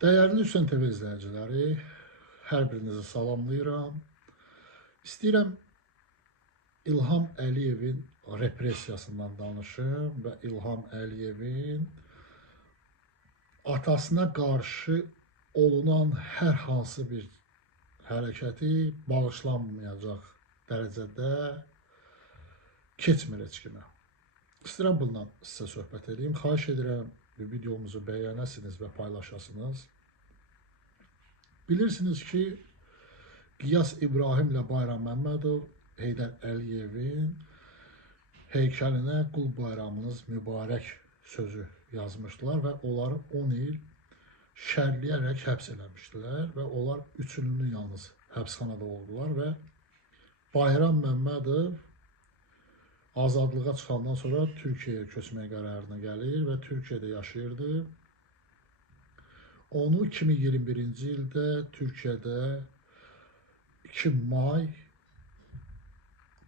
Dəyərli Hüseyn TV izləyiciləri, hər birinizi salamlayıram. İstəyirəm İlham Əliyevin repressiyasından danışım və İlham Əliyevin atasına qarşı olunan hər hansı bir hərəkəti bağışlanmayacaq dərəcədə keçmir heç kimə. İstəyirəm bundan sizə söhbət edeyim. Xahiş edirəm videomuzu bəyənəsiniz və paylaşasınız. Bilirsiniz ki, Qiyas İbrahimlə Bayram Məmmədov Heydər Əliyevin heykəlinə qul bayramınız mübarək sözü yazmışdılar və onları 10 il şərləyərək həbs eləmişdilər və onlar 3 ilini yalnız həbsxanada oldular və Bayram Məmmədov azadlığa çıxandan sonra Türkiyəyə köçmək qərarına gəlir və Türkiyədə yaşayırdı. Onu 2021-ci ildə Türkiyədə 2 may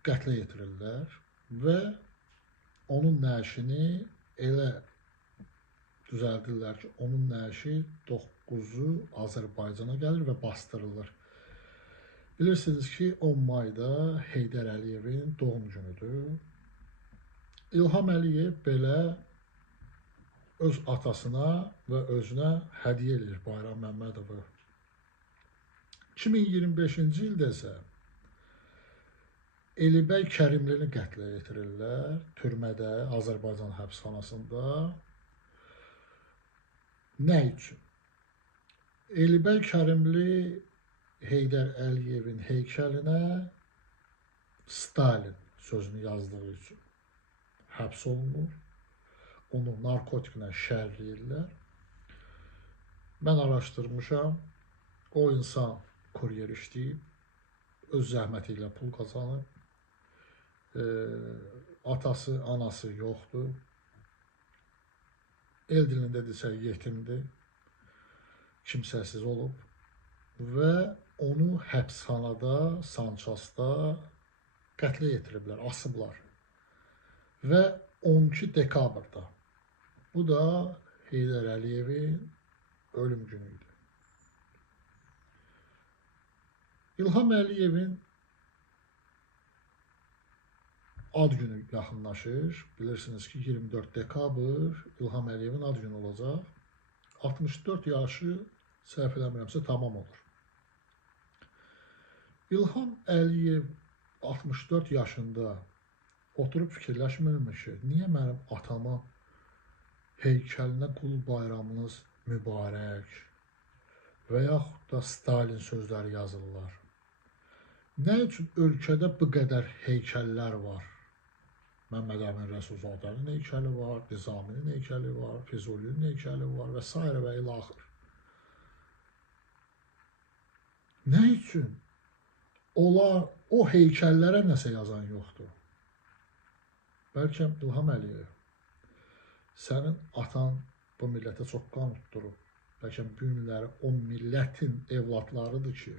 qətlə yetirirlər və onun nəşini elə düzəldirlər ki, onun nəşi 9-u Azərbaycana gəlir və bastırılır. Bilirsiniz ki, 10 mayda Heydər Əliyevin doğum günüdür. İlham Əliyev belə öz atasına və özünə hədiyyə edir Bayram Məmmədovu. 2025-ci ildə isə Elibəy Kərimlini qətlə yetirirlər türmədə, Azərbaycan həbsxanasında. Nə üçün? Elibəy Kərimli Heydər Əliyevin heykəlinə Stalin sözünü yazdığı üçün həbs olunur. Onu narkotiklə şərləyirlər. Mən araşdırmışam. O insan kuryer işləyib, öz zəhməti ilə pul qazanıb. Atası, anası yoxdur. El dilində desə yetimdir. Kimsəsiz olub və onu həbsxanada, Sançasda qətlə yetiriblər, asıblar. Və 12 dekabrda, bu da Heydər Əliyevin ölüm günü idi. İlham Əliyevin ad günü yaxınlaşır. Bilirsiniz ki, 24 dekabr İlham Əliyevin ad günü olacaq. 64 yaşı, səhv eləmirəmsə, tamam olur. İlham Əliyev 64 yaşında oturub fikirləşmirmiş ki, niyə mənim atama heykəlinə qul bayramınız mübarək və yaxud da Stalin sözləri yazırlar? Nə üçün ölkədə bu qədər heykəllər var? Məmməd Əmin Rəsulzadənin heykəli var, Nizaminin heykəli var, Füzulinin heykəli var və s. və ilaxır. Nə üçün? Onlar o heykəllərə nəsə yazan yoxdur. Bəlkə İlham Əliyev, sənin atan bu millətə çox qan utdurub. Bəlkə bu günləri o millətin evladlarıdır ki,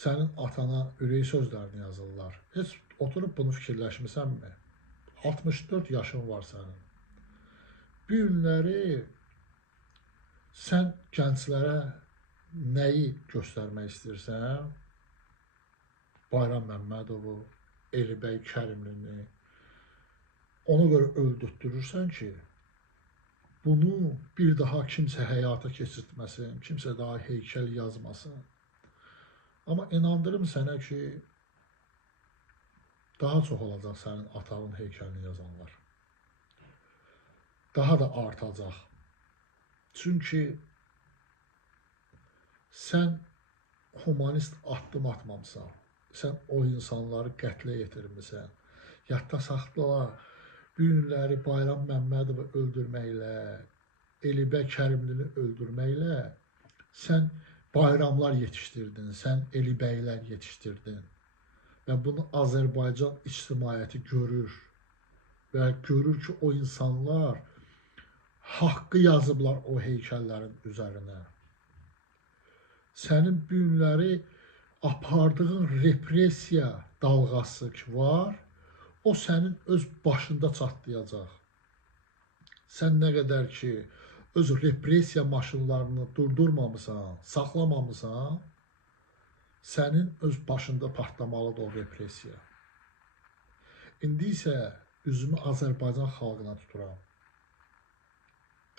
sənin atana ürək sözlərini yazırlar. Heç oturub bunu fikirləşmisənmi? 64 yaşın var sənin. Bu günləri sən gənclərə nəyi göstərmək istəyirsən? Bayram Məmmədovu, Elibəy Kərimlini ona görə öldürtdürürsən ki, bunu bir daha kimsə həyata keçirtməsin, kimsə daha heykəl yazmasın. Amma inandırım sənə ki, daha çox olacaq sənin atanın heykəlini yazanlar. Daha da artacaq. Çünki sən humanist addım atmamısan. Sən o insanları qətlə yetirmirsən. Yadda saxla, bu günləri Bayram Məmmədovu öldürməklə, Elibəy Kərimlini öldürməklə sən bayramlar yetişdirdin, sən Elibəylər yetişdirdin. Və bunu Azərbaycan ictimaiyyəti görür. Və görür ki, o insanlar haqqı yazıblar o heykəllərin üzərinə. Sənin bu günləri apardığın repressiya dalğası ki var, o sənin öz başında çatlayacaq. Sən nə qədər ki öz repressiya maşınlarını durdurmamısan, saxlamamısan, sənin öz başında patlamalıdır o repressiya. İndi isə üzümü Azərbaycan xalqına tuturam.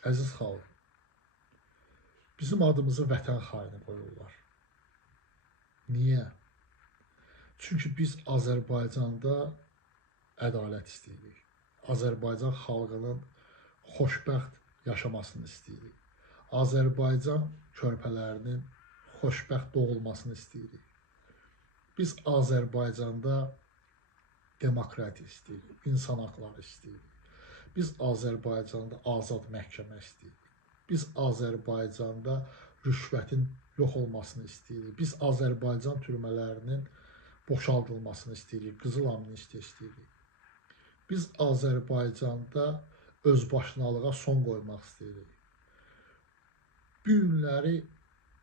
Əziz xalq, bizim adımızı vətən xaini qoyurlar. Niyə? Çünki biz Azərbaycanda ədalət istəyirik. Azərbaycan xalqının xoşbəxt yaşamasını istəyirik. Azərbaycan körpələrinin xoşbəxt doğulmasını istəyirik. Biz Azərbaycanda demokratiya istəyirik, insan haqları istəyirik. Biz Azərbaycanda azad məhkəmə istəyirik. Biz Azərbaycanda rüşvətin yox olmasını istəyirik. Biz Azərbaycan türmələrinin boşaldılmasını istəyirik, qızıl amnistiya istəyirik. Biz Azərbaycanda özbaşınalığa son qoymaq istəyirik. Bu günləri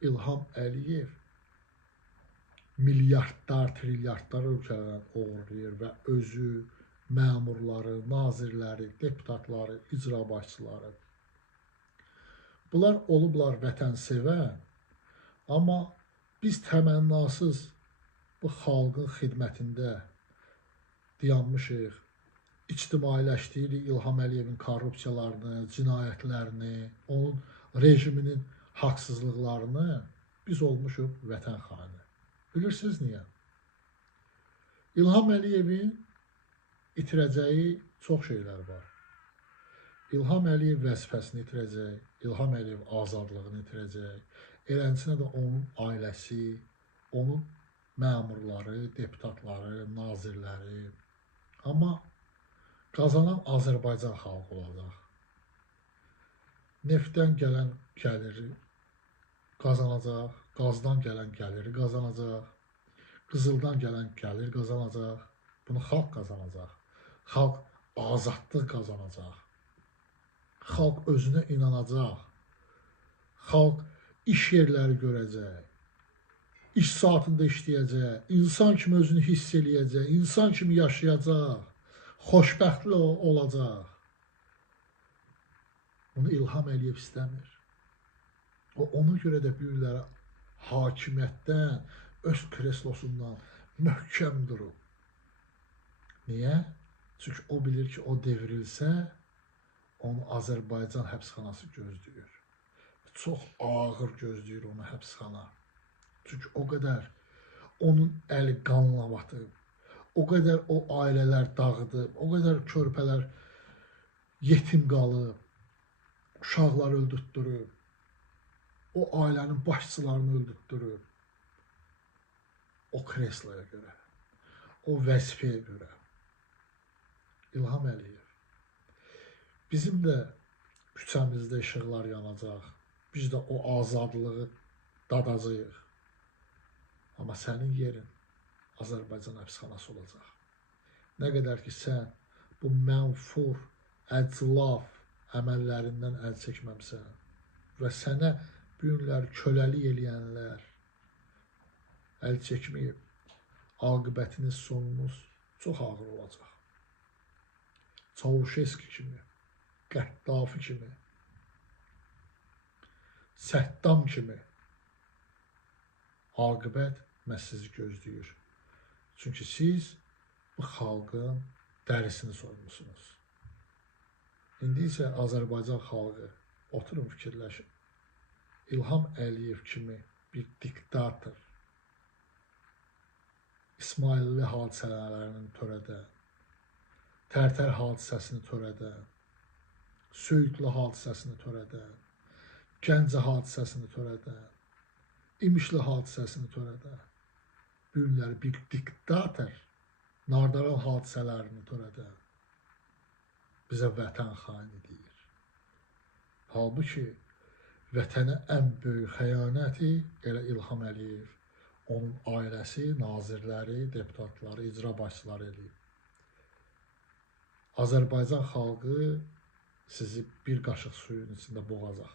İlham Əliyev milyardlar, trilyardlar ölkələrdən oğurlayır və özü, məmurları, nazirləri, deputatları, icra başçıları. Bunlar olublar vətənsevən, amma biz təmənnasız bu xalqın xidmətində dayanmışıq, ictimailəşdiririk İlham Əliyevin korrupsiyalarını, cinayətlərini, onun rejiminin haqsızlıqlarını, biz olmuşuq vətən xaini. Bilirsiniz niyə? İlham Əliyevin itirəcəyi çox şeylər var. İlham Əliyev vəzifəsini itirəcək, İlham Əliyev azadlığını itirəcək, eləncə də onun ailəsi, onun məmurları, deputatları, nazirləri. Amma qazanan Azərbaycan xalqı olacaq. Neftdən gələn gəliri qazanacaq, qazdan gələn gəliri qazanacaq, qızıldan gələn gəlir qazanacaq, bunu xalq qazanacaq. Xalq azadlıq qazanacaq. Xalq özünə inanacaq. Xalq iş yerləri görəcək. İş saatında işləyəcək. İnsan kimi özünü hiss eləyəcək. İnsan kimi yaşayacaq. Xoşbəxtli olacaq. Bunu İlham Əliyev istəmir. Ona görə də bu günlərə hakimiyyətdən, öz kreslosundan möhkəm durub. Niyə? Çünki o bilir ki, o devrilsə, onu Azərbaycan həbsxanası gözləyir. Çox ağır gözləyir onu həbsxana. Çünki o qədər onun əli qanla batıb, o qədər o ailələr dağıdıb, o qədər körpələr yetim qalıb, uşaqlar öldürtdürüb, o ailənin başçılarını öldürtdürüb. O kresloya görə, o vəzifəyə görə. İlham Əliyev. Bizim də küçəmizdə işıqlar yanacaq. Biz də o azadlığı dadacağıq. Amma sənin yerin Azərbaycan həbsxanası olacaq. Nə qədər ki, sən bu mənfur, əclaf əməllərindən əl çəkməmsən və sənə bu günlər köləlik eləyənlər əl çəkməyib, aqibətiniz, sonunuz çox ağır olacaq. Çavuşeski kimi, Qəddafi kimi, Səddam kimi aqibət məhz sizi gözləyir. Çünki siz bu xalqın dərisini soymusunuz. İndi isə Azərbaycan xalqı oturun fikirləşin. İlham Əliyev kimi bir diktator İsmailli hadisələrinin törədən, Tərtər hadisəsini törədən, Söyüdlü hadisəsini törədən, Gəncə hadisəsini törədən, İmişli hadisəsini törədən, bu günləri bir diktator Nardaran hadisələrini törədən bizə vətən xaini deyir. Halbuki vətənə ən böyük xəyanəti elə İlham Əliyev, onun ailəsi, nazirləri, deputatları, icra başçıları eləyib. Azərbaycan xalqı sizi bir qaşıq suyun içində boğacaq.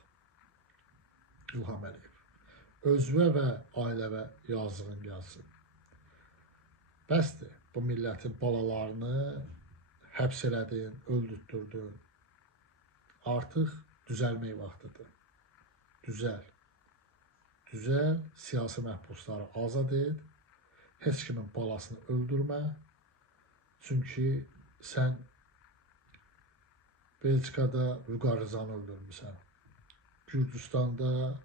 İlham Əliyev. Özünə və ailəvə yazığın gəlsin. Bəsdir, bu millətin balalarını həbs elədin, öldürtdürdün. Artıq düzəlmək vaxtıdır. Düzəl. Düzəl, siyasi məhbusları azad et, heç kimin balasını öldürmə. Çünki sən Belçikada Vüqar Rızanı öldürmüsən. Gürcüstanda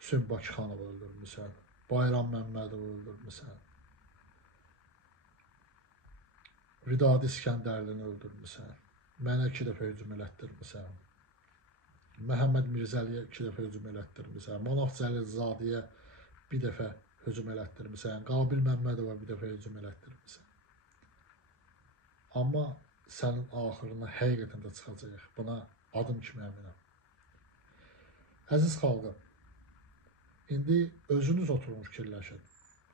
Hüseyin Bakıxanovu öldürmüsən. Bayram Məmmədovu öldürmüsən. Vidadi İskəndərlini öldürmüsən. Mənə 2 dəfə hücum elətdirmisən. Məhəmməd Mirzəliyə 2 dəfə hücum elətdirmisən. Manaf Cəlilzadəyə 1 dəfə hücum elətdirmisən. Qabil Məmmədova 1 dəfə hücum elətdirmisən. Amma sənin axırına həqiqətən də çıxacaq. Buna adım kimi əminəm. Əziz xalqım, indi özünüz oturun fikirləşin.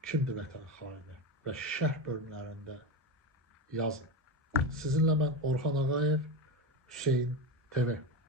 Kimdir vətən xaini? Və şərh bölümlərində yazın. Sizinlə mən Orxan Ağayev, Hüseyn TV.